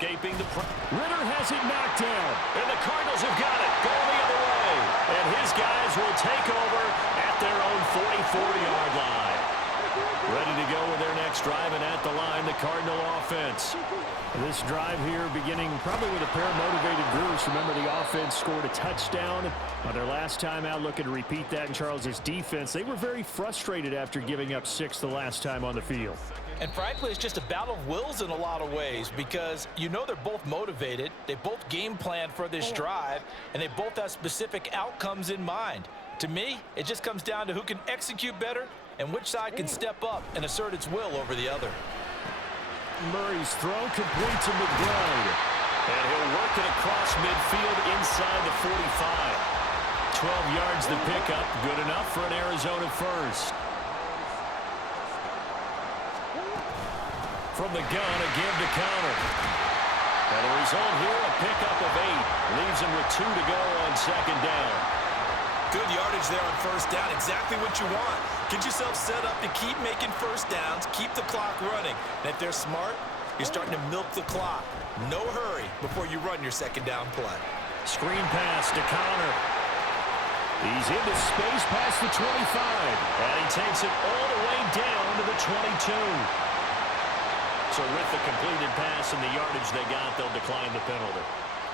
escaping the Ritter has it knocked down, and the Cardinals have got it going the other way. And his guys will take over at their own 44-yard line. Ready to go with their next drive, and at the line, the Cardinal offense. This drive here beginning probably with a pair of motivated groups. Remember, the offense scored a touchdown on their last time out. Looking to repeat that in Charles's defense. They were very frustrated after giving up 6 the last time on the field. And frankly, it's just a battle of wills in a lot of ways because you know they're both motivated. They both game plan for this drive, and they both have specific outcomes in mind. To me, it just comes down to who can execute better and which side can step up and assert its will over the other. Murray's throw complete to McBride. And he'll work it across midfield inside the 45. 12 yards the pickup. Good enough for an Arizona first. From the gun, a give to counter. And the result here, a pickup of 8. Leaves him with 2 to go on second down. Good yardage there on first down. Exactly what you want. Get yourself set up to keep making first downs, keep the clock running. And if they're smart, you're starting to milk the clock. No hurry before you run your second down play. Screen pass to Connor. He's into space past the 25. And he takes it all the way down to the 22. So with the completed pass and the yardage they got, they'll decline the penalty.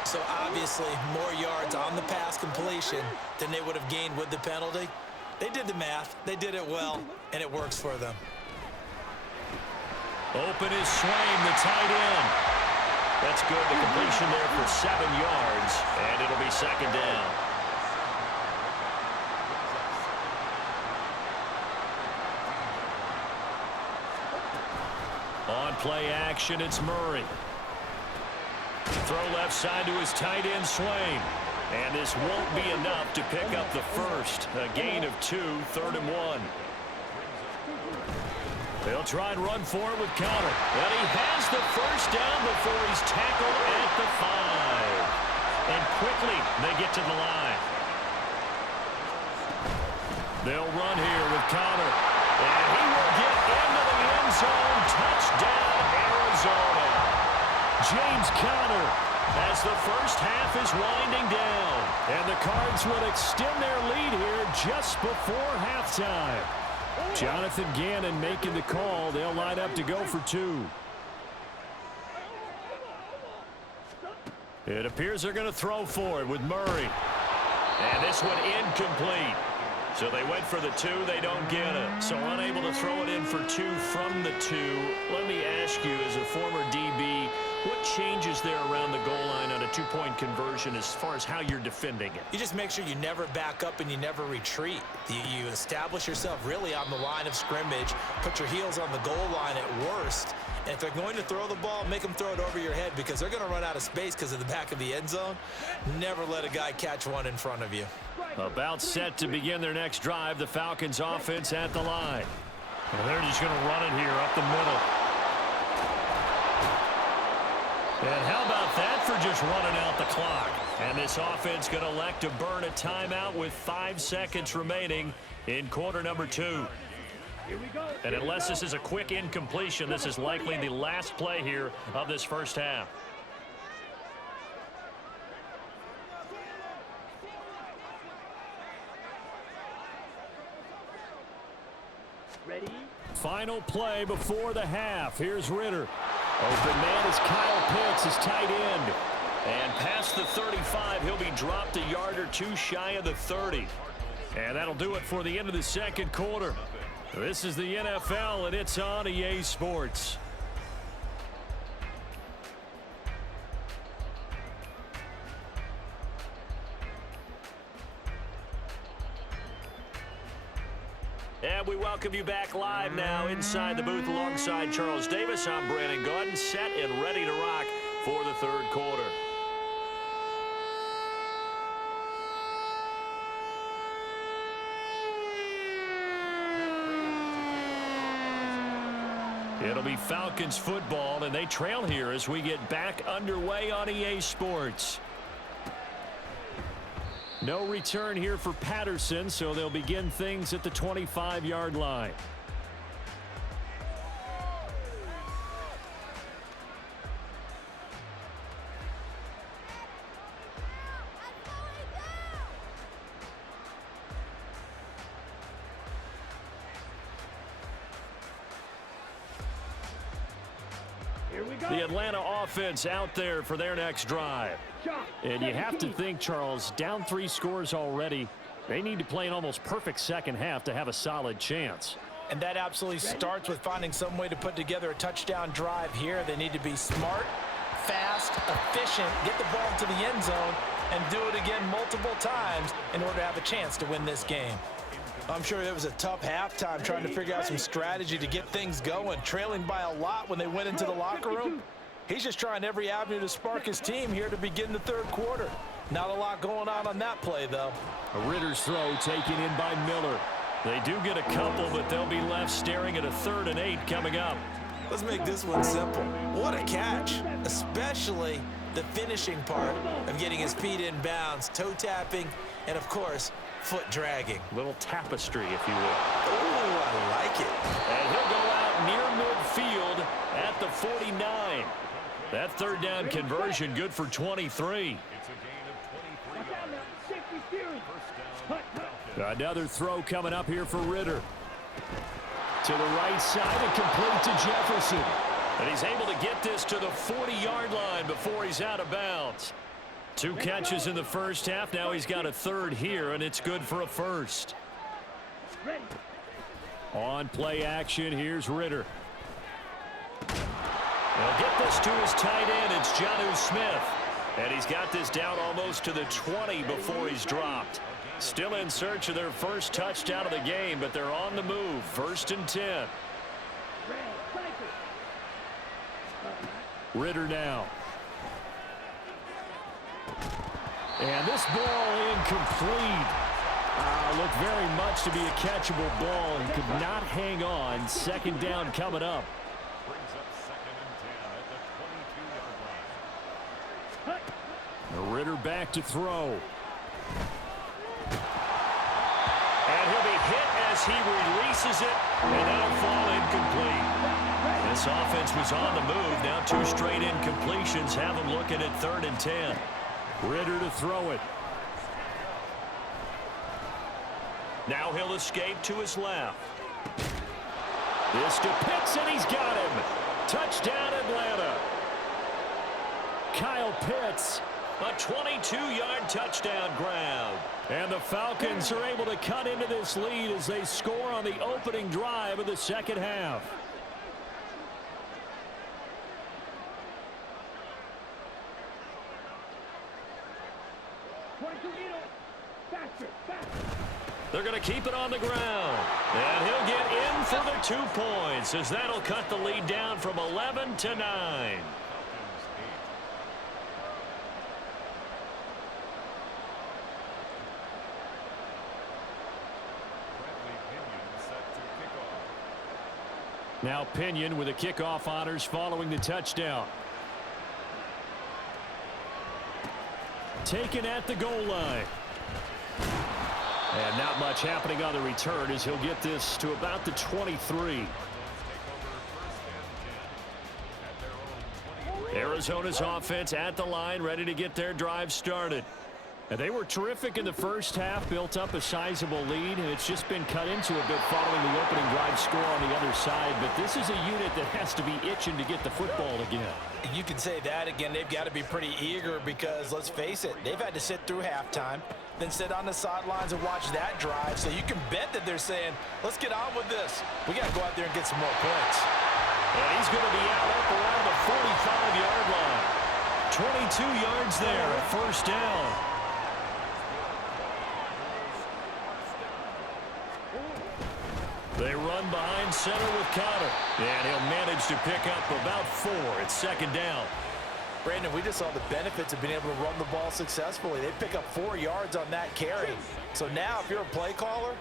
So obviously more yards on the pass completion than they would have gained with the penalty. They did the math. They did it well, and it works for them. Open is Swain, the tight end. That's good. The completion there for 7 yards, and it'll be second down. On play action, it's Murray. Throw left side to his tight end, Swain. And this won't be enough to pick up the first. A gain of 2, 3rd and 1. They'll try and run for it with Connor. And he has the first down before he's tackled at the 5. And quickly they get to the line. They'll run here with Connor. And he will get into the end zone. Touchdown, Arizona. James Conner as the first half is winding down. And the Cards will extend their lead here just before halftime. Jonathan Gannon making the call. They'll line up to go for 2. It appears they're going to throw for it with Murray. And this one incomplete. So they went for the 2. They don't get it. So unable to throw it in for 2 from the 2. Let me ask you, as a former DB, what changes there around the goal line on a 2-point conversion as far as how you're defending it? You just make sure you never back up and you never retreat. You establish yourself really on the line of scrimmage, put your heels on the goal line at worst. And if they're going to throw the ball, make them throw it over your head because they're going to run out of space because of the back of the end zone. Never let a guy catch one in front of you. About set to begin their next drive, the Falcons offense at the line. And they're just going to run it here up the middle. And how about that for just running out the clock? And this offense going to elect to burn a timeout with 5 seconds remaining in quarter number 2. And unless this is a quick incompletion, this is likely the last play here of this first half. Ready? Final play before the half. Here's Ritter. Open man is Kyle Pitts, his tight end. And past the 35, he'll be dropped a yard or 2 shy of the 30. And that'll do it for the end of the second quarter. This is the NFL, and it's on EA Sports. And we welcome you back live now inside the booth alongside Charles Davis. I'm Brandon Gaudin, set and ready to rock for the third quarter. It'll be Falcons football, and they trail here as we get back underway on EA Sports. No return here for Patterson, so they'll begin things at the 25-yard line. The Atlanta offense out there for their next drive. And you have to think, Charles, down 3 scores already. They need to play an almost perfect second half to have a solid chance. And that absolutely starts with finding some way to put together a touchdown drive here. They need to be smart, fast, efficient, get the ball to the end zone, and do it again multiple times in order to have a chance to win this game. I'm sure it was a tough halftime trying to figure out some strategy to get things going, trailing by a lot when they went into the locker room. He's just trying every avenue to spark his team here to begin the third quarter. Not a lot going on that play, though. A Ritter's throw taken in by Miller. They do get a couple, but they'll be left staring at a 3rd and 8 coming up. Let's make this one simple. What a catch, especially the finishing part of getting his feet in bounds, toe tapping, and, of course, foot dragging. Little tapestry, if you will. Ooh, I like it. And he'll go out near midfield at the 49. That 3rd down conversion good for 23. Another throw coming up here for Ritter. To the right side and complete to Jefferson. And he's able to get this to the 40-yard line before he's out of bounds. 2 catches in the first half. Now he's got a 3rd here, and it's good for a 1st. On play action, here's Ritter. He'll get this to his tight end. It's Jonnu Smith. And he's got this down almost to the 20 before he's dropped. Still in search of their first touchdown of the game, but they're on the move. 1st and 10. Ritter now. And this ball incomplete. Looked very much to be a catchable ball and could not hang on. 2nd down coming up. Ritter back to throw. And he'll be hit as he releases it, and that'll fall incomplete. This offense was on the move. Now 2 straight incompletions have them looking at 3rd and 10. Ritter to throw it. Now he'll escape to his left. This to Pitts, and he's got him. Touchdown, Atlanta. Kyle Pitts, a 22-yard touchdown grab. And the Falcons are able to cut into this lead as they score on the opening drive of the second half. They're going to keep it on the ground. And he'll get in for the 2 points as that'll cut the lead down from 11 to 9. Now Pinion with the kickoff honors following the touchdown. Taken at the goal line. And not much happening on the return as he'll get this to about the 23. Arizona's offense at the line, ready to get their drive started. And they were terrific in the first half, built up a sizable lead, and it's just been cut into a bit following the opening drive score on the other side. But this is a unit that has to be itching to get the football again. You can say that again. They've got to be pretty eager because, let's face it, they've had to sit through halftime, then sit on the sidelines and watch that drive. So you can bet that they're saying, let's get on with this. We got to go out there and get some more points. And he's going to be out up around the 45-yard line. 22 yards there at 1st down. They run behind center with Connor. And he'll manage to pick up about 4 at 2nd down. Brandon, we just saw the benefits of being able to run the ball successfully. They pick up 4 yards on that carry. So now if you're a play caller,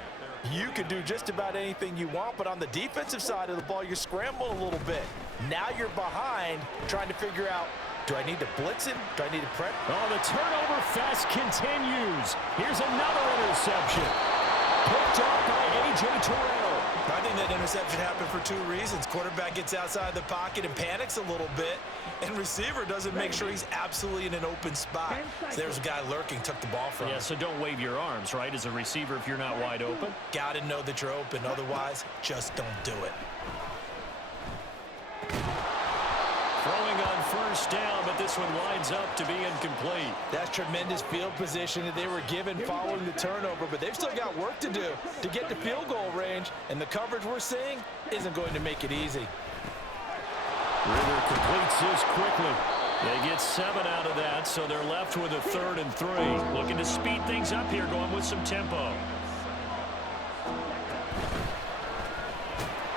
you can do just about anything you want. But on the defensive side of the ball, you're scrambling a little bit. Now you're behind trying to figure out, do I need to blitz him? Do I need to prep? Oh, the turnover fest continues. Here's another interception. Picked off by A.J. Terrell. I think that interception happened for 2 reasons. Quarterback gets outside the pocket and panics a little bit, and receiver doesn't make sure he's absolutely in an open spot. So there's a guy lurking, took the ball from him. Yeah, so don't wave your arms, right, as a receiver if you're not wide open. Got to know that you're open. Otherwise, just don't do it. From first down, but this one winds up to be incomplete. That's tremendous field position that they were given following the turnover, but they've still got work to do to get to field goal range, and the coverage we're seeing isn't going to make it easy. Ritter completes this quickly. They get 7 out of that, so they're left with a 3rd and 3. Looking to speed things up here, going with some tempo.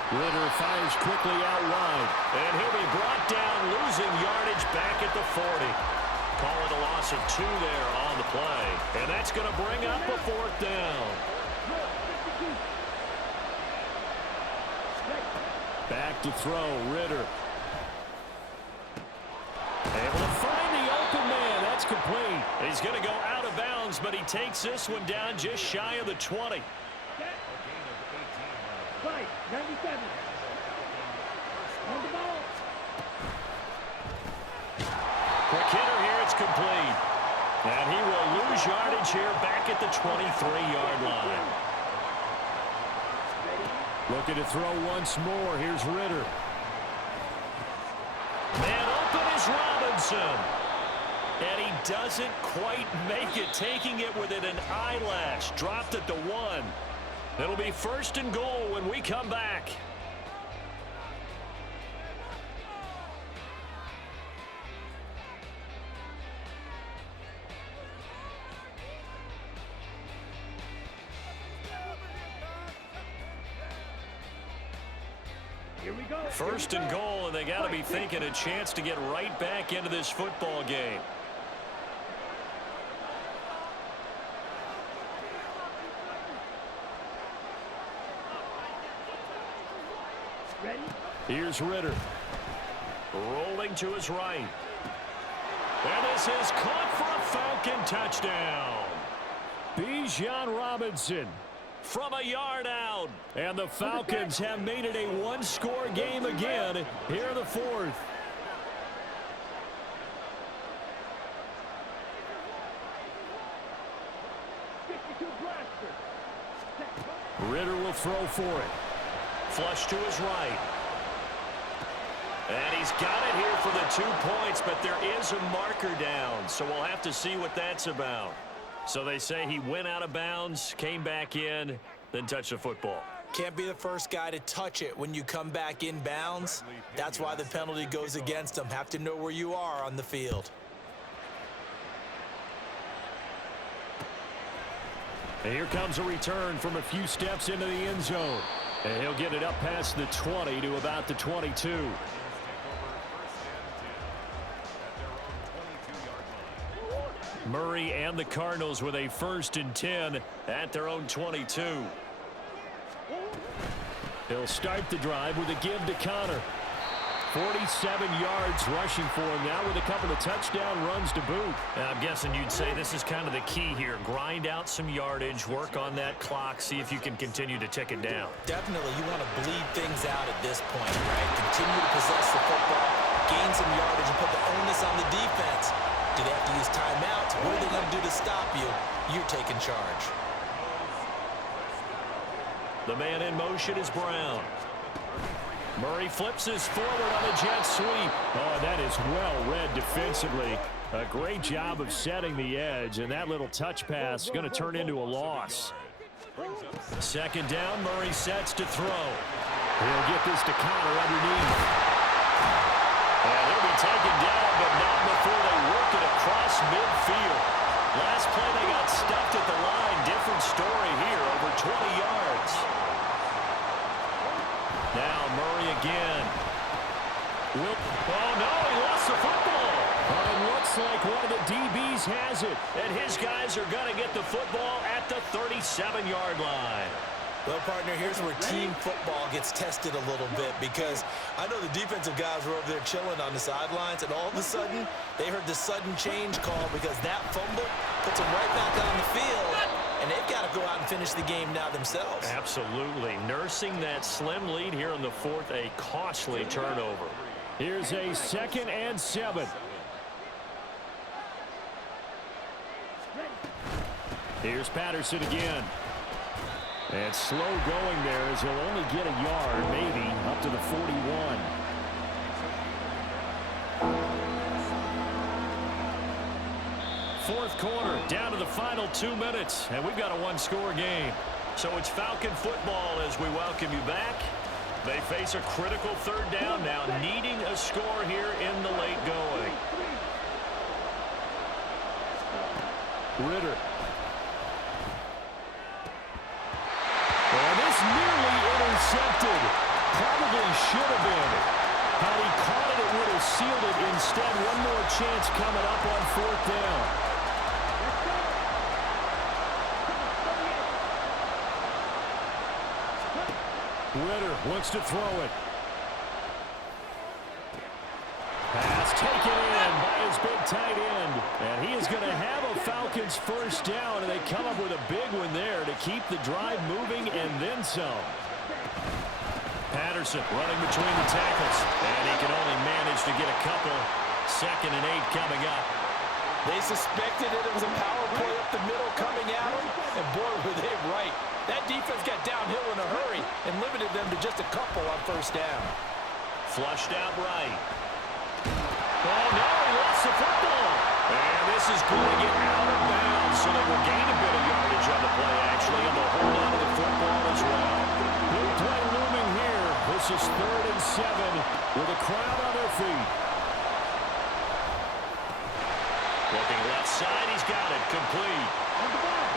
Ritter fires quickly out wide, and he'll be brought down, losing yardage back at the 40. Call it a loss of 2 there on the play, and that's going to bring up a 4th down. Back to throw, Ritter. Able to find the open man. That's complete. He's going to go out of bounds, but he takes this one down just shy of the 20. 97. On the ball. Quick hitter here. It's complete. And he will lose yardage here back at the 23-yard line. Looking to throw once more. Here's Ritter. Man open is Robinson. And he doesn't quite make it, taking it within an eyelash. Dropped at the 1. It'll be 1st and goal when we come back. Here we go. 1st and goal, and they got to be thinking a chance to get right back into this football game. Ready? Here's Ritter. Rolling to his right. And this is caught for a Falcon touchdown. Bijan Robinson from a yard out. And the Falcons have made it a one-score game again here in the 4th. Ritter will throw for it. Flush to his right. And he's got it here for the 2 points, but there is a marker down, so we'll have to see what that's about. So they say he went out of bounds, came back in, then touched the football. Can't be the first guy to touch it when you come back in bounds. That's why the penalty goes against him. Have to know where you are on the field. And here comes a return from a few steps into the end zone. And he'll get it up past the 20 to about the 22. Murray and the Cardinals with a 1st and 10 at their own 22. He'll start the drive with a give to Connor. 47 yards rushing for him now with a couple of touchdown runs to boot. And I'm guessing you'd say this is kind of the key here. Grind out some yardage, work on that clock, see if you can continue to tick it down. Definitely, you want to bleed things out at this point, right? Continue to possess the football, gain some yardage, and put the onus on the defense. Do they have to use timeouts? What are they going to do to stop you? You're taking charge. The man in motion is Brown. Murray flips this forward on a jet sweep. Oh, that is well read defensively. A great job of setting the edge, and that little touch pass is going to turn into a loss. 2nd down, Murray sets to throw. He'll get this to Connor underneath. And he'll be taken down, but not before they work it across midfield. Last play, they got stuffed at the line. Different story here, over 20 yards. Now Murray again. Oh, no, he lost the football. Oh, it looks like one of the DBs has it. And his guys are going to get the football at the 37-yard line. Well, partner, here's where team football gets tested a little bit, because I know the defensive guys were over there chilling on the sidelines, and all of a sudden, they heard the sudden change call because that fumble puts them right back on the field, and they've got to go out and finish the game now themselves. Absolutely. Nursing that slim lead here in the 4th, a costly turnover. Here's a 2nd and 7. Here's Patterson again. And slow going there as he'll only get a yard, maybe, up to the 41. fourth quarter, down to the final 2 minutes, and we've got a one-score game. So it's Falcon football as we welcome you back. They face a critical third down now, needing a score here in the late going. Ritter. And this nearly intercepted. Probably should have been. Had he caught it, it would have sealed it. Instead, one more chance coming up on fourth down. Ritter wants to throw it. Pass taken in by his big tight end. And he is going to have a Falcons first down, and they come up with a big one there to keep the drive moving and then some. Patterson running between the tackles, and he can only manage to get a couple. 2nd and 8 coming up. They suspected it was a power play up the middle coming at them, and boy, were they right. That defense got downhill in a hurry and limited them to just a couple on first down. Flushed out right. Oh, no, he lost the football. And this is going to get out of bounds, so they will gain a bit of yardage on the play, actually, and they'll hold on to the football as well. Big play looming here. This is 3rd and 7 with a crowd on their feet. Looking left side, he's got it, complete.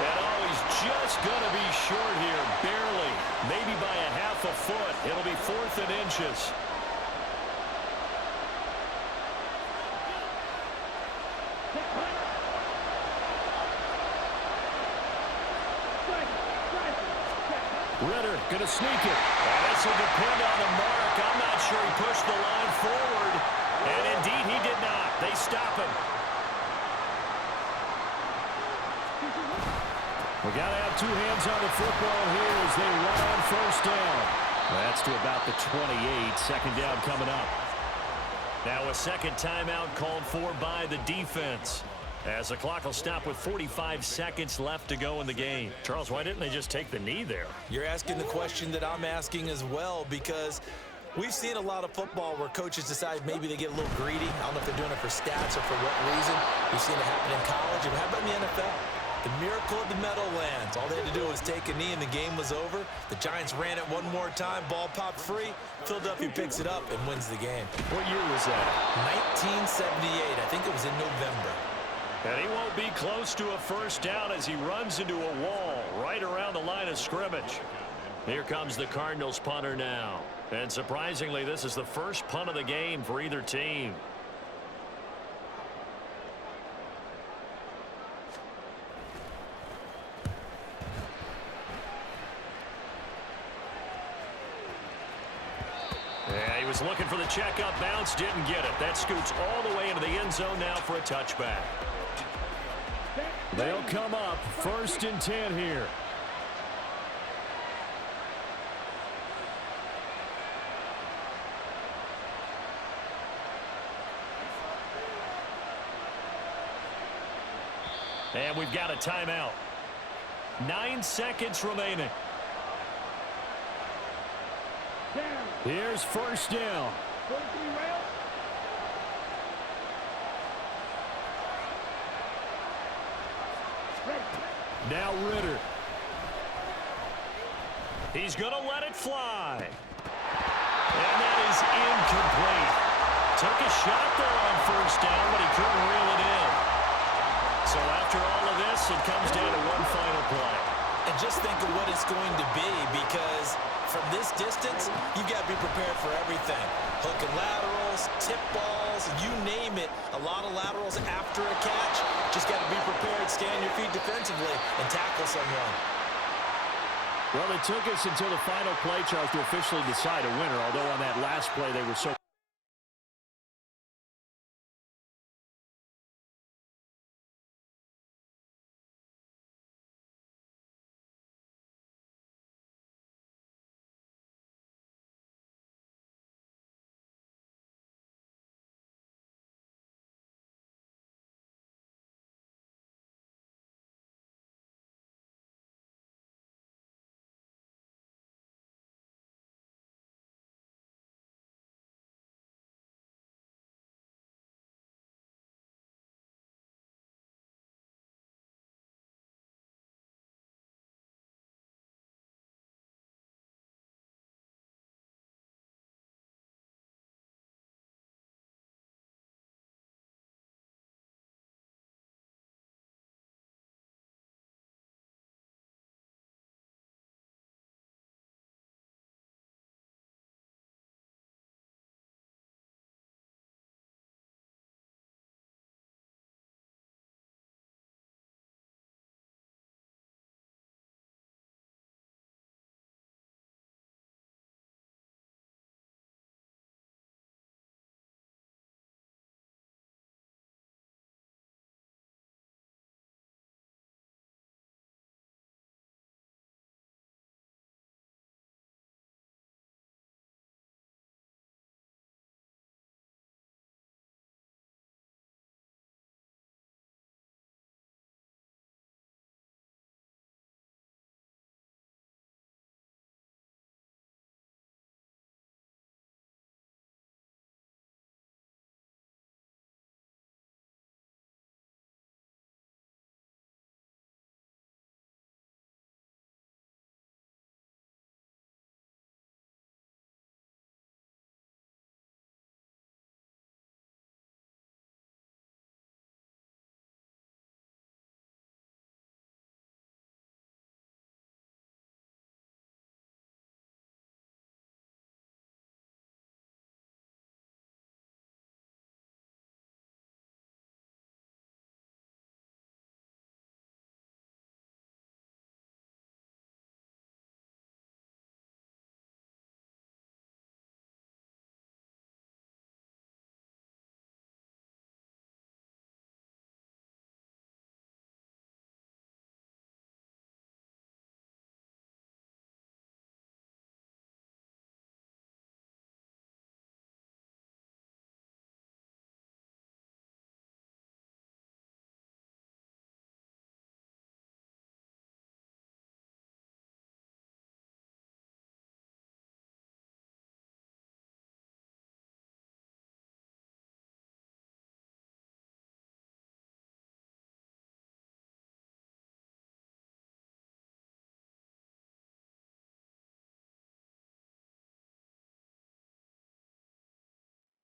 And oh, he's just going to be short here, barely. Maybe by a half a foot. It'll be 4th and inches. Ritter going to sneak it. And this will depend on the mark. I'm not sure he pushed the line forward. And indeed he did not. They stop him. We got to have two hands on the football here as they run on first down. That's to about the 28. 2nd down coming up. Now a second timeout called for by the defense, as the clock will stop with 45 seconds left to go in the game. Charles, why didn't they just take the knee there? You're asking the question that I'm asking as well, because we've seen a lot of football where coaches decide maybe they get a little greedy. I don't know if they're doing it for stats or for what reason. We've seen it happen in college. And how about in the NFL? The miracle of the Meadowlands. All they had to do was take a knee and the game was over. The Giants ran it one more time. Ball popped free. Philadelphia picks it up and wins the game. What year was that? 1978. I think it was in November. And he won't be close to a first down as he runs into a wall right around the line of scrimmage. Here comes the Cardinals punter now. And surprisingly, this is the first punt of the game for either team. Yeah, he was looking for the checkup bounce, didn't get it. That scoots all the way into the end zone now for a touchback. They'll come up 1st and 10 here. And we've got a timeout. 9 seconds remaining. Here's first down. Now Ritter. He's going to let it fly. And that is incomplete. Took a shot there on first down, but he couldn't reel it in. So after all of this, it comes down to one final play. And just think of what it's going to be, because from this distance, you've got to be prepared for everything. Hook and laterals, tip balls, you name it. A lot of laterals after a catch. Just got to be prepared, stand your feet defensively, and tackle someone. Well, it took us until the final play, Charles, to officially decide a winner, although on that last play they were so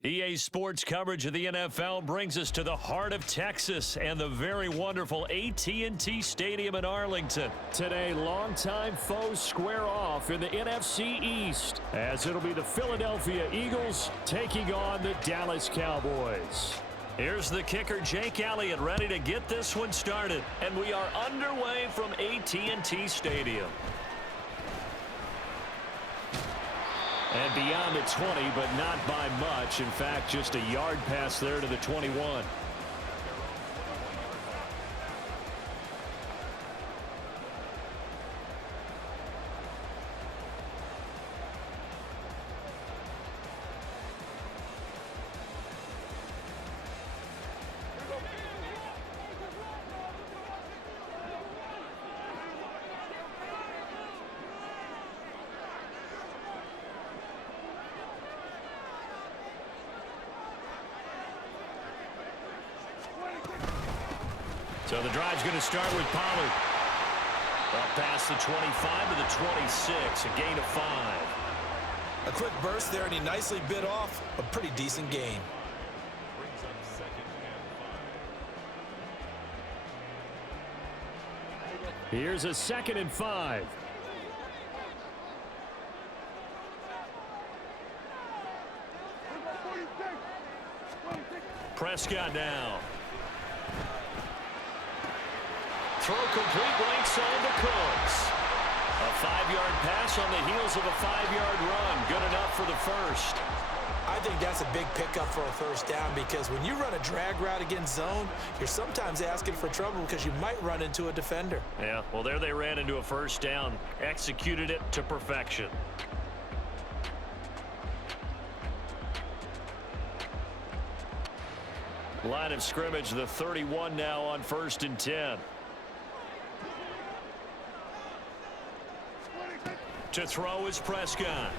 EA Sports coverage of the NFL brings us to the heart of Texas and the very wonderful AT&T Stadium in Arlington. Today, longtime foes square off in the NFC East, as it'll be the Philadelphia Eagles taking on the Dallas Cowboys. Here's the kicker, Jake Elliott, ready to get this one started. And we are underway from AT&T Stadium. And beyond the 20, but not by much. In fact, just a yard pass there to the 21. So the drive's going to start with Pollard. Up past the 25 to the 26, a gain of 5. A quick burst there, and he nicely bit off a pretty decent gain. Here's a 2nd and 5. Prescott now. Throw complete, right side to Cooks. A 5-yard pass on the heels of a 5-yard run. Good enough for the first. I think that's a big pickup for a first down, because when you run a drag route against zone, you're sometimes asking for trouble because you might run into a defender. Yeah, well, there they ran into a first down. Executed it to perfection. Line of scrimmage, the 31 now on 1st and 10. To throw is Prescott.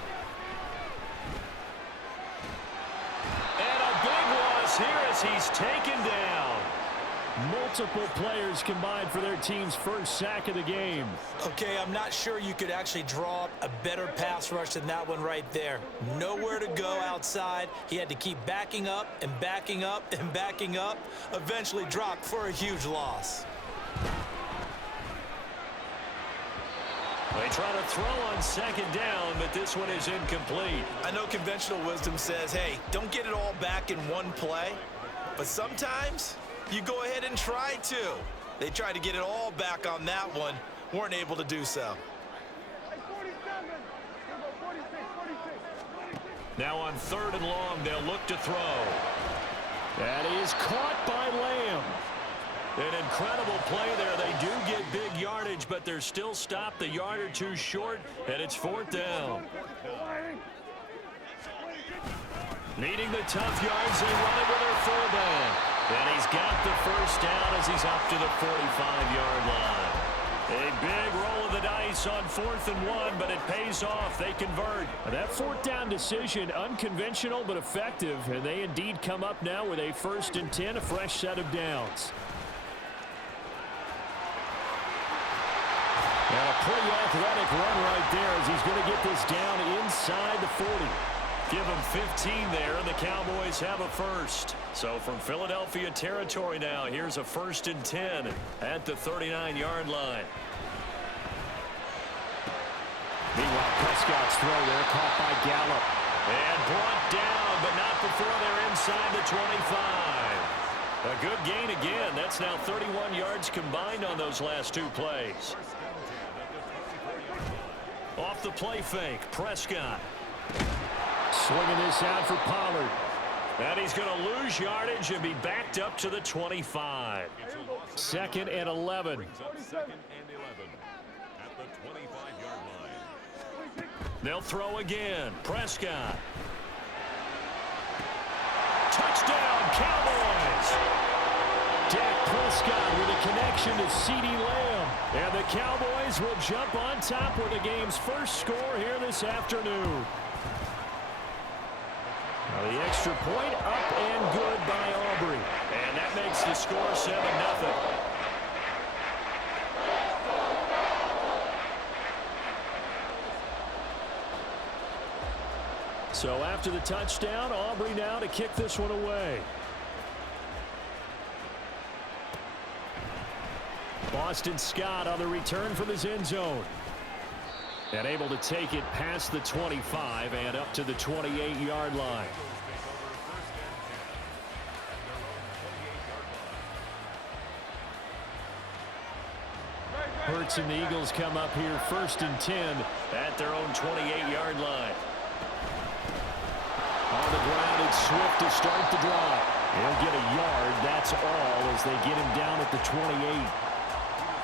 And a big loss here as he's taken down. Multiple players combined for their team's first sack of the game. Okay, I'm not sure you could actually draw up a better pass rush than that one right there. Nowhere to go outside. He had to keep backing up and backing up and backing up. Eventually dropped for a huge loss. They try to throw on 2nd down, but this one is incomplete. I know conventional wisdom says, hey, don't get it all back in one play. But sometimes you go ahead and try to. They tried to get it all back on that one. Weren't able to do so. Now on 3rd and long, they'll look to throw. That is caught by Lamb. An incredible play there. They do get big yardage, but they're still stopped a yard or two short, and it's 4th down. Needing the tough yards, they run it with their fullback. And he's got the first down as he's up to the 45-yard line. A big roll of the dice on 4th and 1, but it pays off. They convert. That 4th down decision, unconventional but effective, and they indeed come up now with a 1st and 10, a fresh set of downs. And a pretty athletic run right there as he's going to get this down inside the 40. Give him 15 there, and the Cowboys have a first. So from Philadelphia territory now, here's a 1st and 10 at the 39-yard line. Meanwhile, Prescott's throw there caught by Gallup. And brought down, but not before they're inside the 25. A good gain again. That's now 31 yards combined on those last 2 plays. Off the play fake, Prescott. Swinging this out for Pollard. And he's going to lose yardage and be backed up to the 25. 2nd and 11. 2nd and 11 at the 25-yard line. They'll throw again. Prescott. Touchdown, Cowboys! Dak Prescott with a connection to CeeDee Lamb. And the Cowboys will jump on top with the game's first score here this afternoon. Now the extra point up and good by Aubrey. And that makes the score 7-0. So after the touchdown, Aubrey now to kick this one away. Boston Scott on the return from his end zone. And able to take it past the 25 and up to the 28-yard line. Hurts and the Eagles come up here 1st and 10 at their own 28-yard line. On the ground, it's Swift to start the drive. He'll get a yard, that's all, as they get him down at the 28.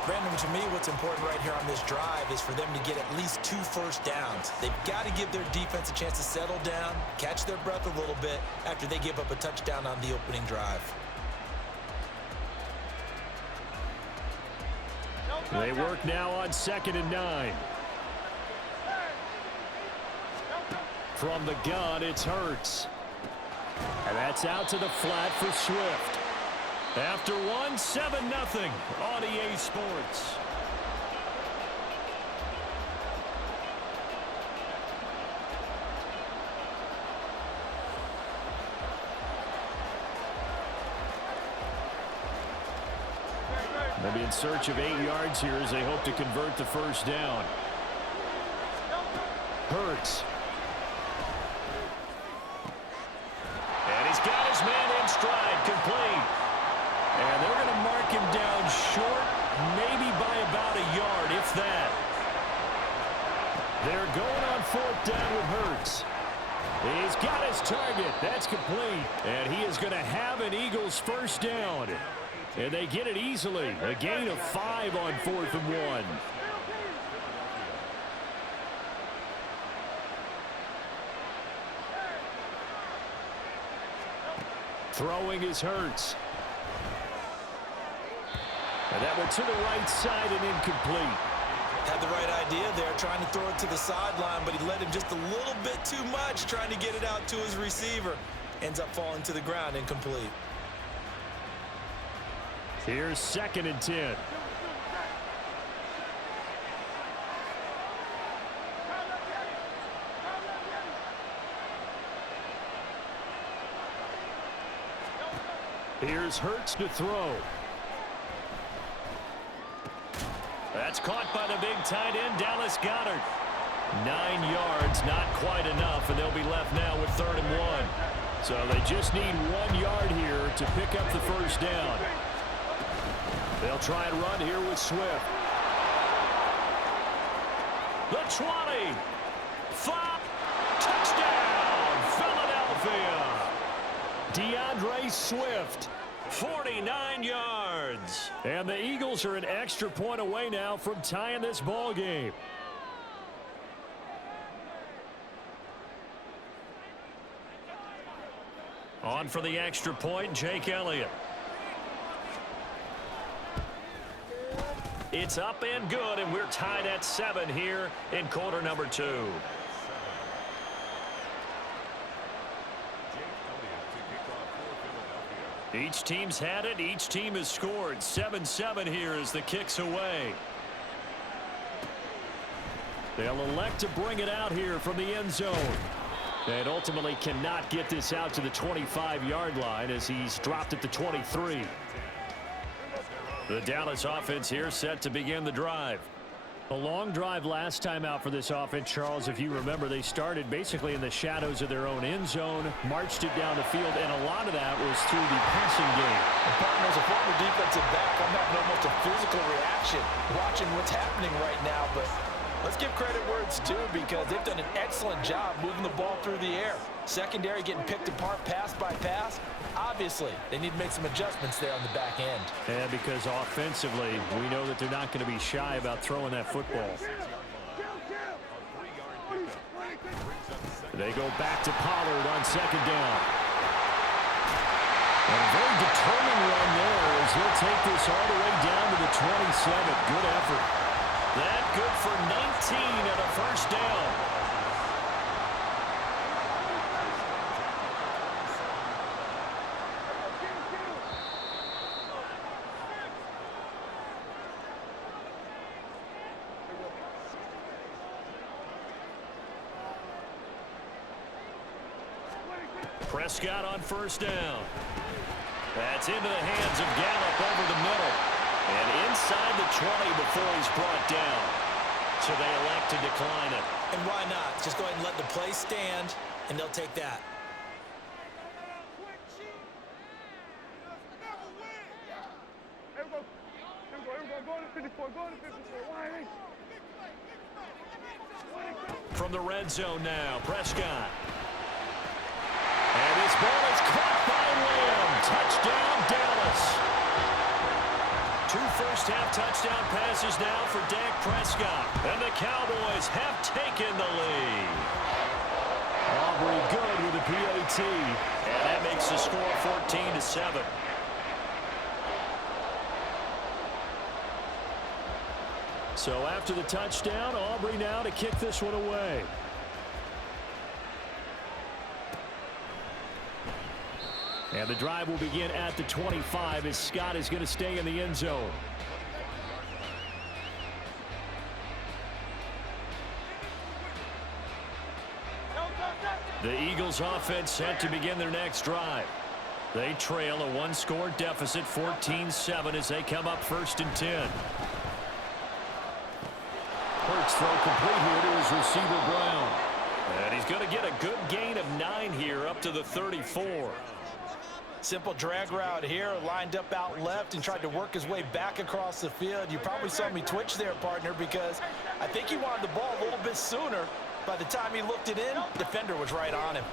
Brandon, to me, what's important right here on this drive is for them to get at least 2 first downs. They've got to give their defense a chance to settle down, catch their breath a little bit after they give up a touchdown on the opening drive. They work now on 2nd and 9. From the gun, it's Hurts. And that's out to the flat for Swift. After one, 7-0 on EA Sports. They'll be in search of 8 yards here as they hope to convert the first down. Hurts. And he's got his man in stride, complete. And they're going to mark him down short, maybe by about a yard, if that. They're going on 4th down with Hurts. He's got his target. That's complete. And he is going to have an Eagles first down. And they get it easily. A gain of 5 on 4th and 1. Throwing is Hurts. And that one to the right side and incomplete. Had the right idea there, trying to throw it to the sideline, but he led him just a little bit too much, trying to get it out to his receiver. Ends up falling to the ground, incomplete. Here's 2nd and 10. Here's Hurts to throw. That's caught by the big tight end, Dallas Goedert. 9 yards, not quite enough, and they'll be left now with 3rd and 1. So they just need 1 yard here to pick up the first down. They'll try and run here with Swift. The 20. 5. Touchdown, Philadelphia. DeAndre Swift. 49 yards. And the Eagles are an extra point away now from tying this ball game. On for the extra point, Jake Elliott. It's up and good, and we're tied at 7 here in quarter number 2. Each team's had it. Each team has scored. 7-7 here as the kick's away. They'll elect to bring it out here from the end zone. And ultimately cannot get this out to the 25-yard line as he's dropped at the 23. The Dallas offense here set to begin the drive. A long drive last time out for this offense, Charles. If you remember, they started basically in the shadows of their own end zone, marched it down the field, and a lot of that was through the passing game. And partner, as a former defensive back, I'm having almost a physical reaction watching what's happening right now. But let's give credit where it's due because they've done an excellent job moving the ball through the air. Secondary getting picked apart pass by pass. Obviously, they need to make some adjustments there on the back end. And because offensively, we know that they're not going to be shy about throwing that football. They go back to Pollard on 2nd down. And a very determined run there as he'll take this all the way down to the 27. Good effort. That good for 19 and a first down. Prescott on first down. That's into the hands of Gallup over the middle. And inside the 20 before he's brought down. So they elect to decline it. And why not? Just go ahead and let the play stand, and they'll take that. From the red zone now, Prescott. And this ball is caught by Lamb. Touchdown, Dallas. 2 first-half touchdown passes now for Dak Prescott. And the Cowboys have taken the lead. Aubrey good with a PAT. And that makes the score 14-7. So after the touchdown, Aubrey now to kick this one away. And the drive will begin at the 25 as Scott is going to stay in the end zone. The Eagles offense set to begin their next drive. They trail a 1-score deficit, 14-7 as they come up 1st and 10. Hurts throw complete here to his receiver Brown. And he's going to get a good gain of 9 here up to the 34. Simple drag route here, lined up out left and tried to work his way back across the field. You probably saw me twitch there, partner, because I think he wanted the ball a little bit sooner. By the time he looked it in, defender was right on him.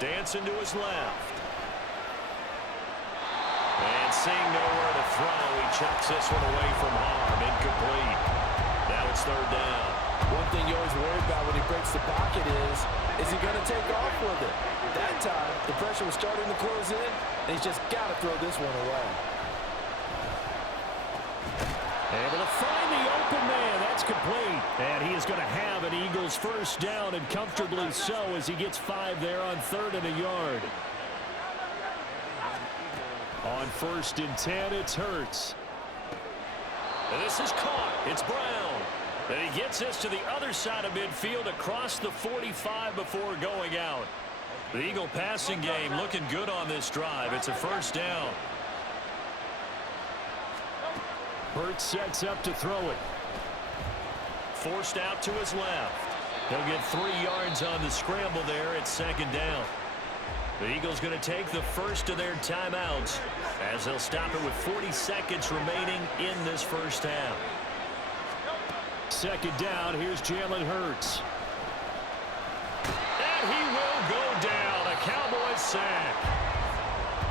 Dancing to his left. And seeing nowhere to throw, he chucks this one away from harm. Incomplete. Now it's 3rd down. One thing you always worry about when he breaks the pocket is he going to take off with it? That time, the pressure was starting to close in, and he's just got to throw this one away. Able to find the open man. That's complete. And he is going to have an Eagles first down, and comfortably so as he gets 5 there on 3rd and a yard. On 1st and 10, it's Hurts. And this is caught. It's Brown. And he gets this to the other side of midfield across the 45 before going out. The Eagle passing game looking good on this drive. It's a first down. Hurts sets up to throw it. Forced out to his left. He'll get 3 yards on the scramble there. It's 2nd down. The Eagles going to take the first of their timeouts as they'll stop it with 40 seconds remaining in this first half. 2nd down. Here's Jalen Hurts. And he will go down. A Cowboys sack.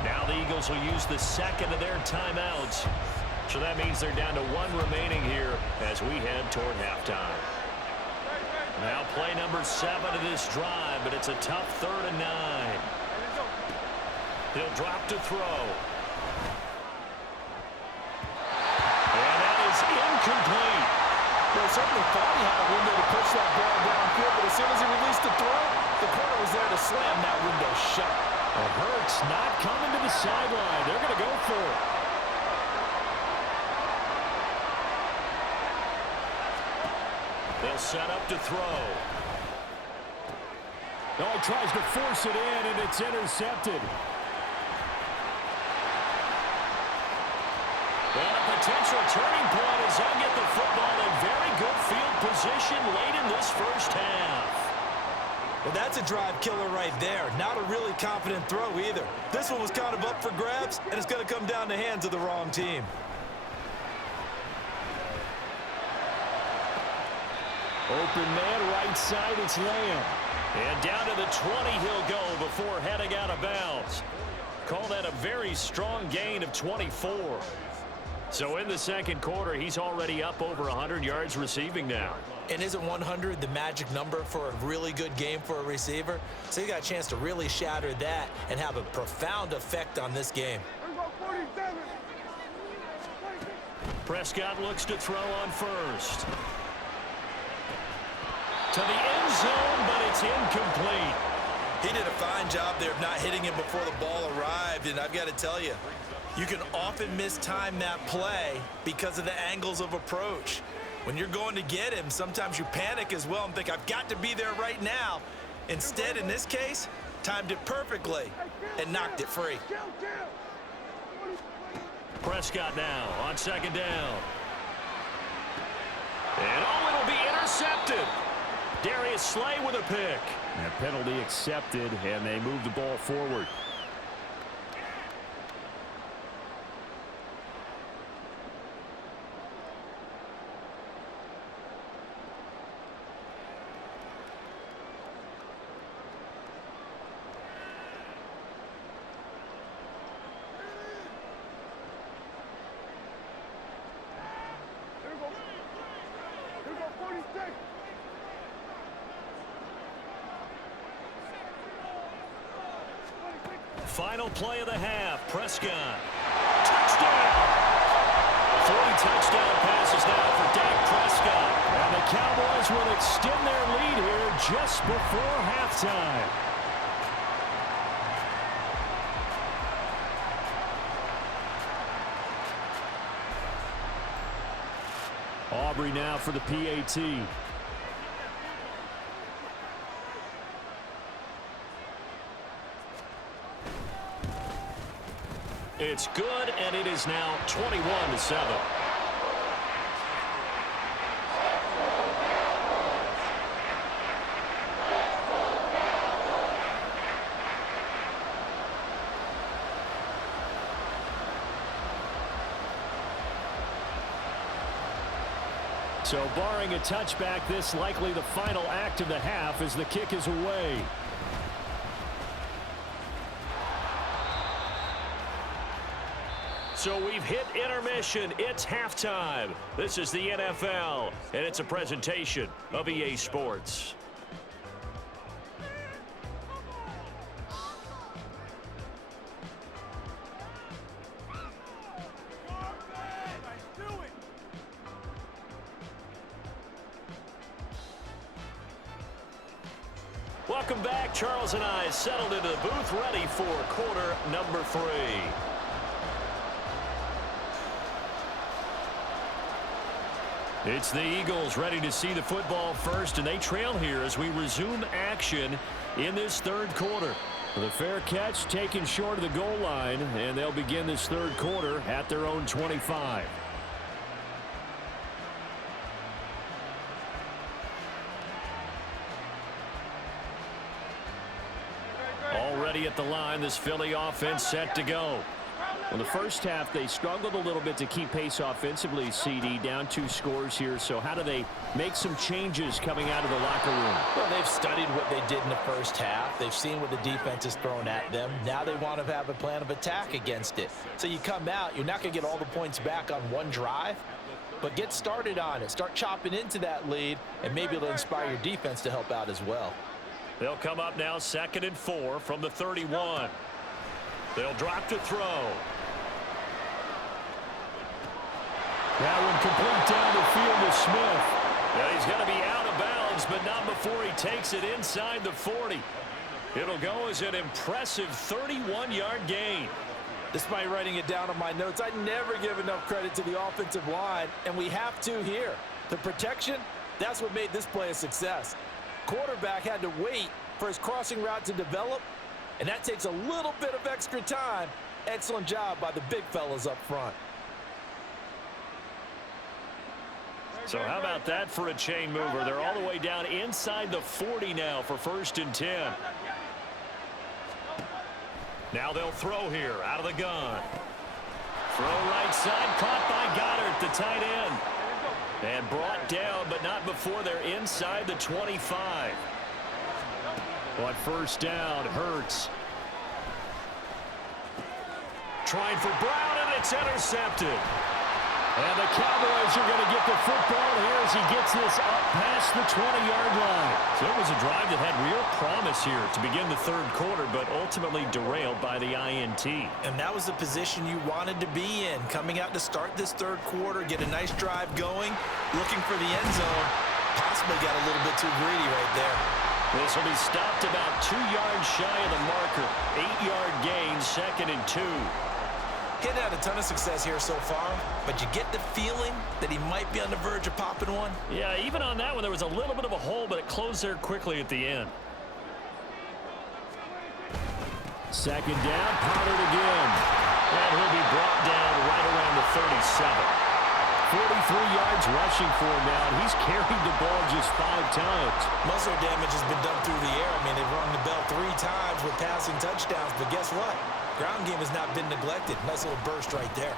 Now the Eagles will use the 2nd of their timeouts. So that means they're down to 1 remaining here as we head toward halftime. Now play number 7 of this drive, but it's a tough 3rd and 9. He'll drop to throw. And that is incomplete. Well, certainly thought he had a window to push that ball downfield, but as soon as he released the throw, the corner was there to slam that window shut. Hurts not coming to the sideline. They're going to go for it. They'll set up to throw. Oh, he tries to force it in, and it's intercepted. And a potential turning point as they'll get the football in very good field position late in this first half. Well, that's a drive killer right there. Not a really confident throw either. This one was kind of up for grabs, and it's going to come down the hands of the wrong team. Open man right side, it's Lamb. And down to the 20 he'll go before heading out of bounds. Call that a very strong gain of 24. So in the 2nd quarter, he's already up over 100 yards receiving now. And isn't 100 the magic number for a really good game for a receiver? So you got a chance to really shatter that and have a profound effect on this game. Prescott looks to throw on first. To the end zone, but it's incomplete. He did a fine job there of not hitting him before the ball arrived, and I've got to tell you, you can often mistime that play because of the angles of approach. When you're going to get him, sometimes you panic as well and think, I've got to be there right now. Instead, in this case, timed it perfectly, and knocked it free. Prescott now on second down. And it'll be intercepted. Darius Slay with a pick. That penalty accepted, and they move the ball forward. Final play of the half. Prescott. Touchdown! 40 touchdown passes now for Dak Prescott. And the Cowboys will extend their lead here just before halftime. Aubrey now for the PAT. It's good, and it is now 21-7. So barring a touchback, this likely the final act of the half as the kick is away. So we've hit intermission. It's halftime. This is the NFL, and it's a presentation of EA Sports. Welcome back. Charles and I settled into the booth, ready for quarter number 3. It's the Eagles ready to see the football first, and they trail here as we resume action in this third quarter. The fair catch taken short of the goal line, and they'll begin this third quarter at their own 25. Already at the line, this Philly offense set to go. Well, the first half, they struggled a little bit to keep pace offensively, CD, down 2 scores here. So how do they make some changes coming out of the locker room? Well, they've studied what they did in the first half. They've seen what the defense has thrown at them. Now they want to have a plan of attack against it. So you come out, you're not going to get all the points back on one drive, but get started on it. Start chopping into that lead, and maybe it'll inspire your defense to help out as well. They'll come up now 2nd and 4 from the 31. They'll drop to throw. That one complete down the field to Smith. Yeah, he's going to be out of bounds, but not before he takes it inside the 40. It'll go as an impressive 31-yard gain. Despite writing it down on my notes, I never give enough credit to the offensive line, and we have to here. The protection, that's what made this play a success. Quarterback had to wait for his crossing route to develop, and that takes a little bit of extra time. Excellent job by the big fellas up front. So how about that for a chain mover? They're all the way down inside the 40 now for 1st and 10. Now they'll throw here out of the gun. Throw right side, caught by Goddard, the tight end. And brought down, but not before they're inside the 25. On 1st down, Hurts. Trying for Brown, and it's intercepted. And the Cowboys are going to get the football here as he gets this up past the 20-yard line. So it was a drive that had real promise here to begin the third quarter, but ultimately derailed by the INT. And that was the position you wanted to be in. Coming out to start this third quarter, get a nice drive going, looking for the end zone. Possibly got a little bit too greedy right there. This will be stopped about 2 yards shy of the marker. 8-yard gain, 2nd and 2. He'd had a ton of success here so far, but you get the feeling that he might be on the verge of popping one. Yeah, even on that one, there was a little bit of a hole, but it closed there quickly at the end. Second down, Pollard again. And he'll be brought down right around the 37. 43 yards rushing for him now, and he's carried the ball just 5 times. Muscle damage has been done through the air. I mean, they've rung the bell 3 times with passing touchdowns, but guess what? Ground game has not been neglected. Nice little burst right there.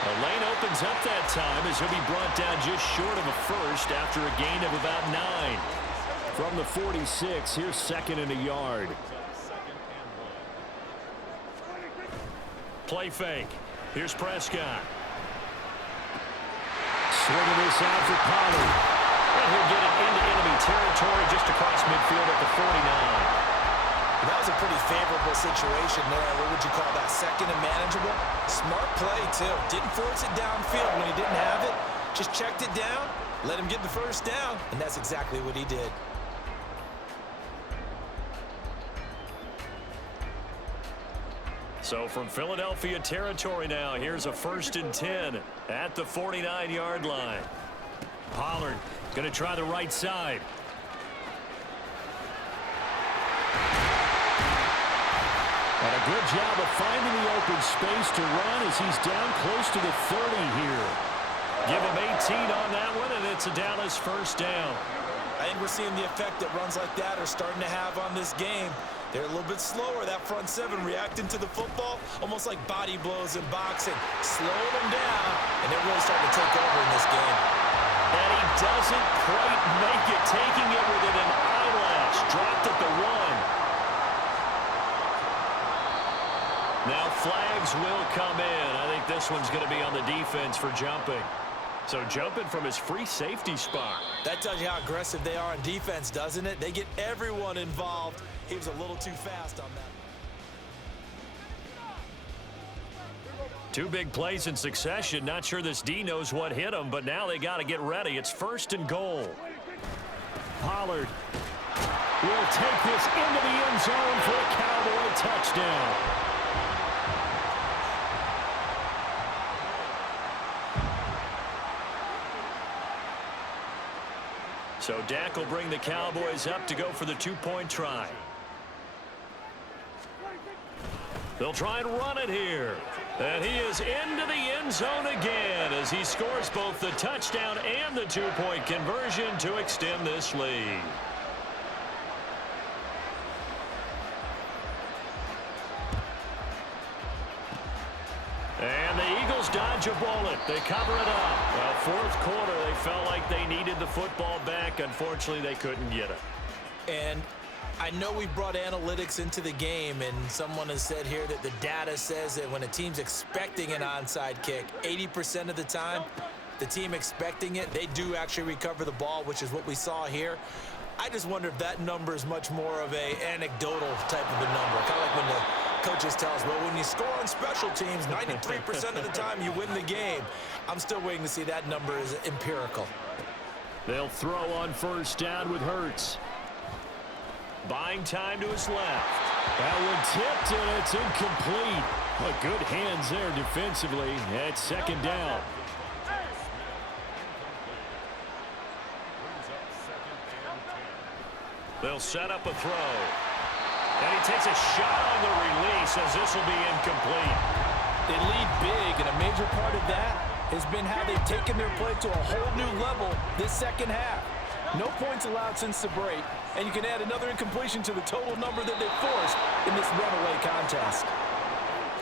The lane opens up that time as he'll be brought down just short of a first after a gain of about 9. From the 46, here's second and a yard. Play fake. Here's Prescott. Swinging this out for Pollard. And he'll get it into enemy territory just across midfield at the 49. That was a pretty favorable situation there. What would you call that? Second and manageable? Smart play, too. Didn't force it downfield when he didn't have it. Just checked it down, let him get the first down, and that's exactly what he did. So from Philadelphia territory now, here's a 1st and 10 at the 49-yard line. Pollard going to try the right side. And a good job of finding the open space to run as he's down close to the 30 here. Give him 18 on that one, and it's a Dallas first down. I think we're seeing the effect that runs like that are starting to have on this game. They're a little bit slower, that front 7, reacting to the football, almost like body blows in boxing. Slowing them down, and they're really starting to take over in this game. And he doesn't quite make it, taking it within an eyelash. Dropped at the 1. Now flags will come in. I think this one's going to be on the defense for jumping. So jumping from his free safety spot. That tells you how aggressive they are on defense, doesn't it? They get everyone involved. He was a little too fast on that. 2 big plays in succession. Not sure this D knows what hit him, but now they got to get ready. It's 1st and goal. Pollard will take this into the end zone for a Cowboy touchdown. So Dak will bring the Cowboys up to go for the 2-point try. They'll try and run it here. And he is into the end zone again as he scores both the touchdown and the 2-point conversion to extend this lead. And the Eagles dodge a bullet. They cover it up. Well, 4th quarter, they felt like they needed the football back. Unfortunately, they couldn't get it. And I know we brought analytics into the game, and someone has said here that the data says that when a team's expecting an onside kick, 80% of the time, the team expecting it, they do actually recover the ball, which is what we saw here. I just wonder if that number is much more of a anecdotal type of a number. Kind of like when the coaches tell us, well, when you score on special teams, 93% of the time you win the game. I'm still waiting to see that number is empirical. They'll throw on 1st down with Hurts. Buying time to his left. That one tipped, and it's incomplete. Well, good hands there defensively at 2nd down. They'll set up a throw. And he takes a shot on the release as this will be incomplete. They lead big, and a major part of that has been how they've taken their play to a whole new level this second half. No points allowed since the break, and you can add another incompletion to the total number that they forced in this runaway contest.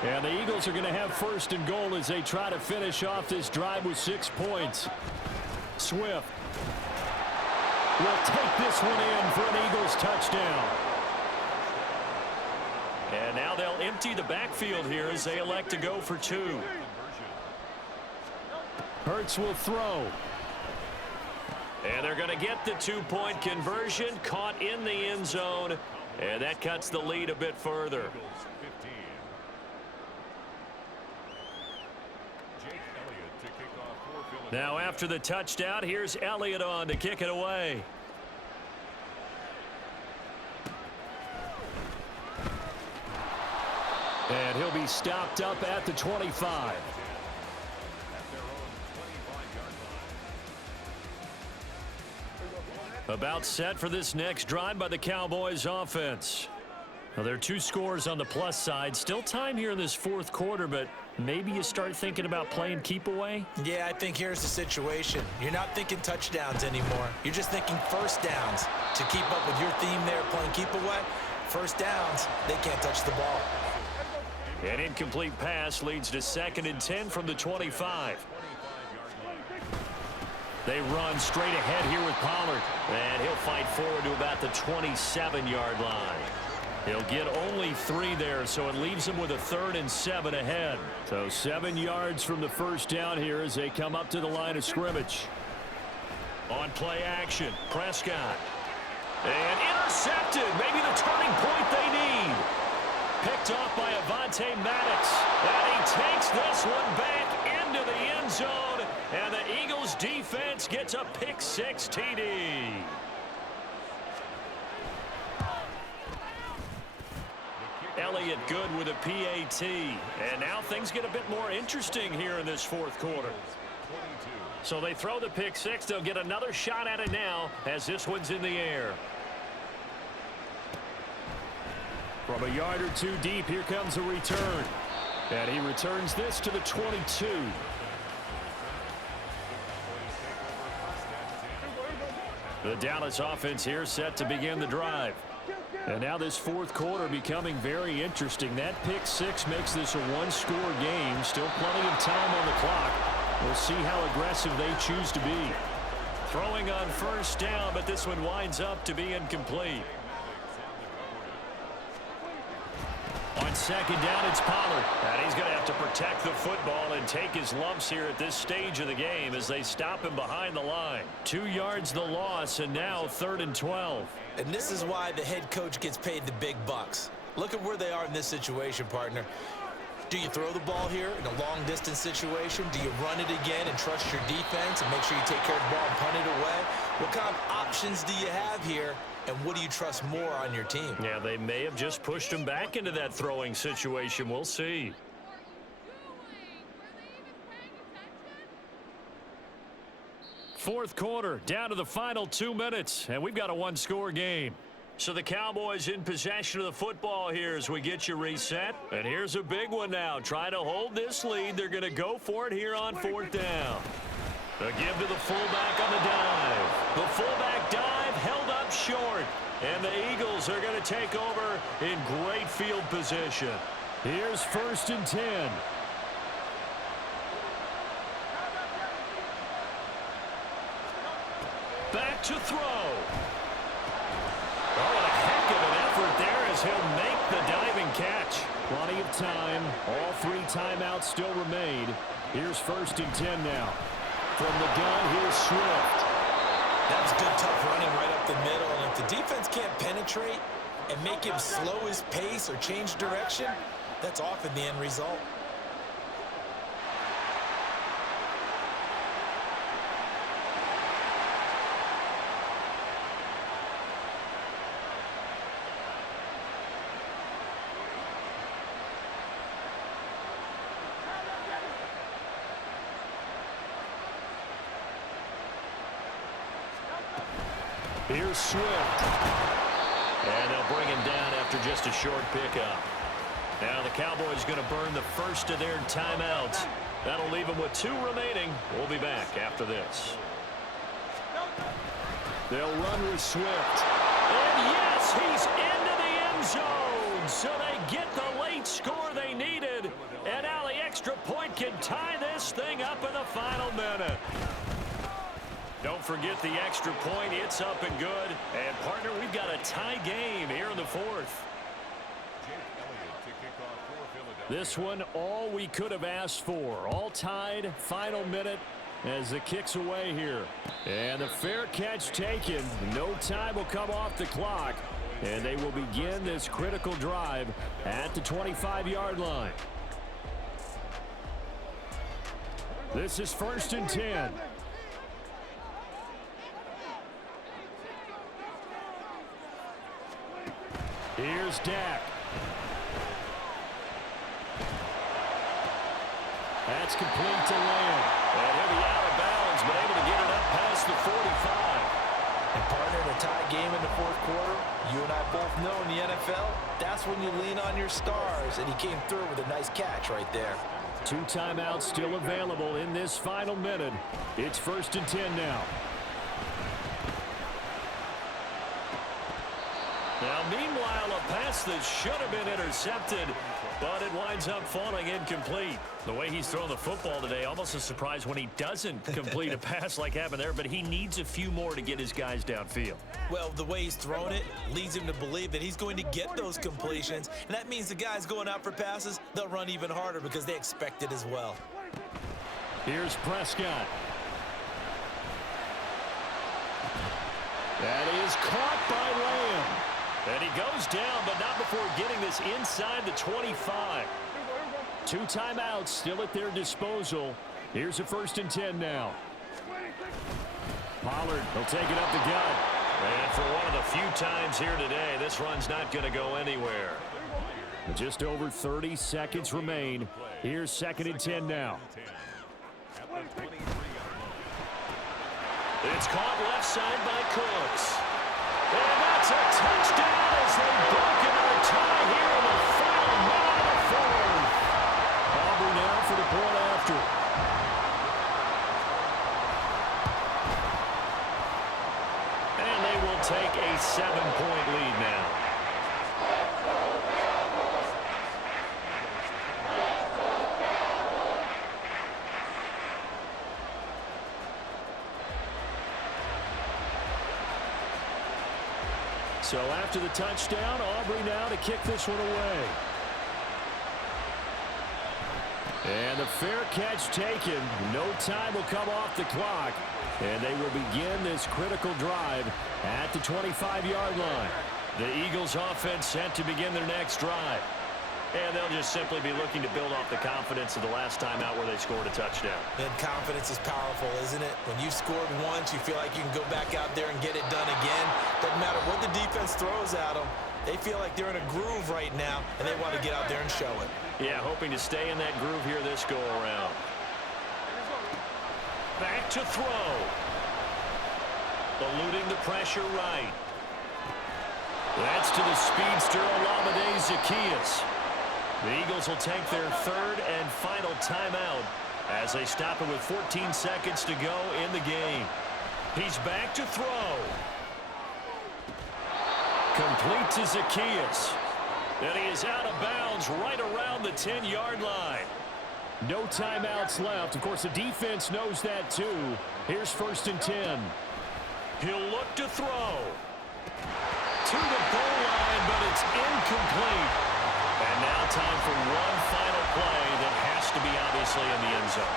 And the Eagles are going to have 1st and goal as they try to finish off this drive with 6 points. Swift will take this one in for an Eagles touchdown. And now they'll empty the backfield here as they elect to go for 2. Hurts will throw. And they're going to get the 2-point conversion, caught in the end zone, and that cuts the lead a bit further. Now after the touchdown, here's Elliott on to kick it away. And he'll be stopped up at the 25. About set for this next drive by the Cowboys offense. Well, there are two scores on the plus side. Still time here in this fourth quarter, but maybe you start thinking about playing keep away? Yeah, I think here's the situation. You're not thinking touchdowns anymore. You're just thinking first downs. To keep up with your theme there, playing keep away, first downs, they can't touch the ball. An incomplete pass leads to 2nd and 10 from the 25. They run straight ahead here with Pollard, and he'll fight forward to about the 27-yard line. He'll get only 3 there, so it leaves him with a 3rd and 7 ahead. So 7 yards from the first down here as they come up to the line of scrimmage. On play action, Prescott. And intercepted, maybe the turning point they need. Picked off by Avonte Maddox. And he takes this one back into the end zone. And the Eagles defense gets a pick-6 TD. Elliott good with a PAT. And now things get a bit more interesting here in this fourth quarter. So they throw the pick-6. They'll get another shot at it now as this one's in the air. From a yard or two deep, here comes a return. And he returns this to the 22. The Dallas offense here set to begin the drive. And now this fourth quarter becoming very interesting. That pick-6 makes this a one-score game. Still plenty of time on the clock. We'll see how aggressive they choose to be. Throwing on first down, but this one winds up to be incomplete. On second down, it's Pollard. And he's going to have to protect the football and take his lumps here at this stage of the game as they stop him behind the line. 2 yards the loss, and now 3rd and 12. And this is why the head coach gets paid the big bucks. Look at where they are in this situation, partner. Do you throw the ball here in a long-distance situation? Do you run it again and trust your defense and make sure you take care of the ball and punt it away? What kind of options do you have here, and what do you trust more on your team? Yeah, they may have just pushed him back into that throwing situation. We'll see. Fourth quarter, down to the final 2 minutes, and we've got a one-score game. So the Cowboys in possession of the football here as we get you reset. And here's a big one now. Trying to hold this lead. They're going to go for it here on 4th down. The give to the fullback on the dive. The fullback dive held up short. And the Eagles are going to take over in great field position. Here's 1st and 10. Back to throw. Oh, what a heck of an effort there as he'll make the diving catch. Plenty of time. All 3 timeouts still remain. Here's 1st and 10 now. From the gun, here's Swift. That was good, tough running right up the middle. And if the defense can't penetrate and make him slow his pace or change direction, that's often the end result. Here's Swift. And they'll bring him down after just a short pickup. Now the Cowboys going to burn the first of their timeouts. That'll leave them with 2 remaining. We'll be back after this. They'll run with Swift. And yes, he's into the end zone. So they get the late score they needed. And now the extra point can tie this thing up in the final minute. Don't forget the extra point. It's up and good. And, partner, we've got a tie game here in the 4th. This one, all we could have asked for. All tied, final minute as the kick's away here. And the fair catch taken. No time will come off the clock. And they will begin this critical drive at the 25-yard line. This is 1st and 10. Here's Dak. That's complete to Lamb. And he'll be out of bounds, but able to get it up past the 45. And partner, in a tie game in the fourth quarter, you and I both know in the NFL, that's when you lean on your stars, and he came through with a nice catch right there. 2 timeouts still available in this final minute. It's 1st and 10 now. Now, meanwhile, a pass that should have been intercepted, but it winds up falling incomplete. The way he's throwing the football today, almost a surprise when he doesn't complete a pass like happened there, but he needs a few more to get his guys downfield. Well, the way he's thrown it leads him to believe that he's going to get those completions, and that means the guys going out for passes, they'll run even harder because they expect it as well. Here's Prescott. That is caught by Lamb. And he goes down, but not before getting this inside the 25. 2 timeouts still at their disposal. Here's a 1st and 10 now. Pollard will take it up the gut. And for one of the few times here today, this run's not going to go anywhere. Just over 30 seconds remain. Here's 2nd and 10 now. It's caught left side by Cooks. And that's a touchdown as they break into a tie here in the final minute of the fourth. Aubrey now for the point after. And they will take a 7-point lead now. So after the touchdown, Aubrey now to kick this one away. And the fair catch taken. No time will come off the clock. And they will begin this critical drive at the 25-yard line. The Eagles offense set to begin their next drive. And they'll just simply be looking to build off the confidence of the last time out where they scored a touchdown. And confidence is powerful, isn't it? When you've scored once, you feel like you can go back out there and get it done again. Doesn't matter what the defense throws at them. They feel like they're in a groove right now, and they want to get out there and show it. Yeah, hoping to stay in that groove here this go-around. Back to throw. Eluding the pressure right. That's to the speedster, Olamide Zaccheaus. The Eagles will take their 3rd and final timeout as they stop it with 14 seconds to go in the game. He's back to throw. Complete to Zaccheaus. And he is out of bounds right around the 10-yard line. No timeouts left. Of course, the defense knows that too. Here's 1st and 10. He'll look to throw. To the goal line, but it's incomplete. And now time for one final play that has to be obviously in the end zone.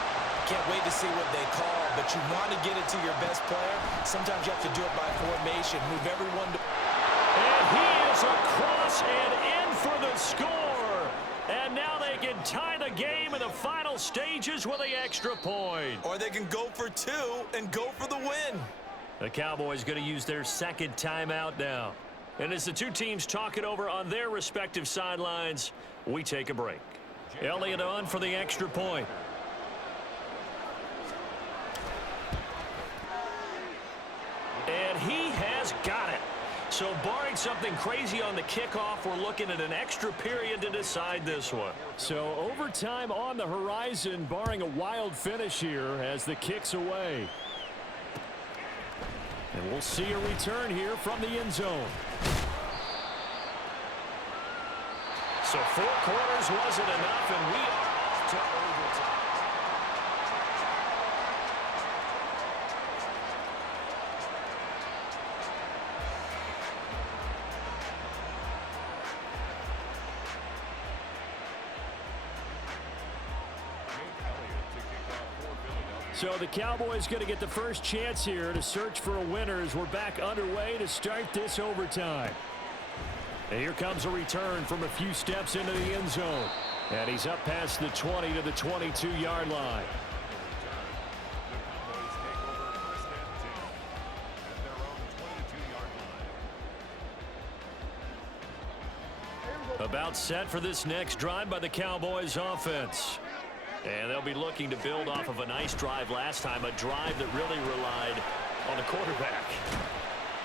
Can't wait to see what they call, but you want to get it to your best player. Sometimes you have to do it by formation. Move everyone to... And he is across and in for the score. And now they can tie the game in the final stages with the extra point. Or they can go for 2 and go for the win. The Cowboys going to use their 2nd timeout now. And as the two teams talk it over on their respective sidelines, we take a break. Elliott on for the extra point. And he has got it. So barring something crazy on the kickoff, we're looking at an extra period to decide this one. So overtime on the horizon, barring a wild finish here as the kick's away. And we'll see a return here from the end zone. So 4 quarters wasn't enough, and we are off to overtime. So the Cowboys going to get the first chance here to search for a winner as we're back underway to start this overtime. And here comes a return from a few steps into the end zone. And he's up past the 20 to the 22-yard line. About set for this next drive by the Cowboys offense. And they'll be looking to build off of a nice drive last time, a drive that really relied on the quarterback.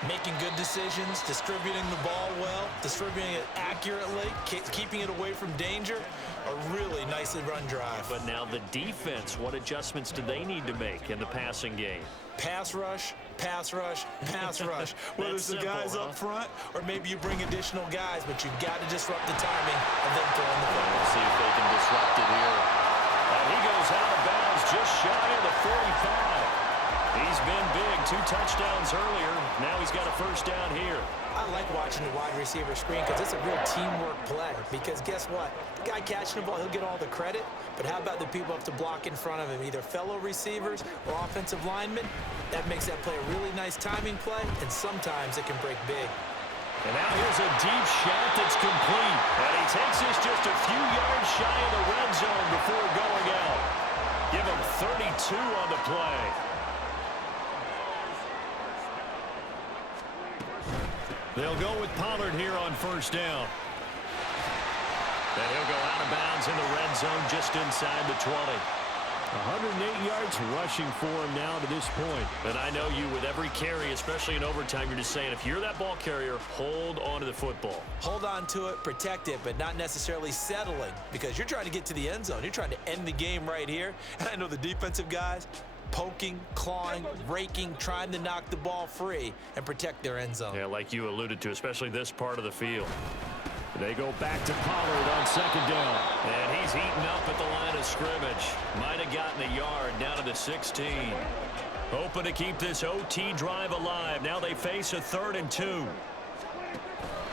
Making good decisions, distributing the ball well, distributing it accurately, keeping it away from danger. A really nicely run drive. But now the defense, what adjustments do they need to make in the passing game? Pass rush, pass rush, pass rush. Whether it's the guys up front or maybe you bring additional guys, but you've got to disrupt the timing of them throwing the football. We'll see if they can disrupt it here. And he goes out of bounds just shy of the 45. He's been big, 2 touchdowns earlier. Now he's got a first down here. I like watching the wide receiver screen because it's a real teamwork play. Because guess what? The guy catching the ball, he'll get all the credit. But how about the people up to block in front of him, either fellow receivers or offensive linemen? That makes that play a really nice timing play, and sometimes it can break big. And now here's a deep shot that's complete. And he takes this just a few yards shy of the red zone before going out. Give him 32 on the play. They'll go with Pollard here on first down. And he'll go out of bounds in the red zone just inside the 20. 108 yards rushing for him now to this point. And I know you, with every carry, especially in overtime, you're just saying, if you're that ball carrier, hold on to the football. Hold on to it, protect it, but not necessarily settling, because you're trying to get to the end zone. You're trying to end the game right here. And I know the defensive guys, poking, clawing, raking, trying to knock the ball free and protect their end zone. Yeah, like you alluded to, especially this part of the field. They go back to Pollard on second down. And he's eaten up at the line of scrimmage. Might have gotten a yard down to the 16. Hoping to keep this OT drive alive. Now they face a 3rd and 2.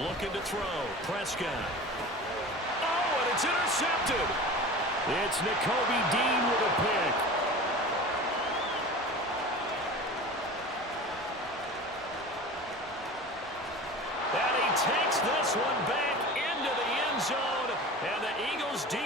Looking to throw. Prescott. Oh, and it's intercepted. It's Nakobe Dean with a pick. And he takes this one back into the end zone. And the Eagles defense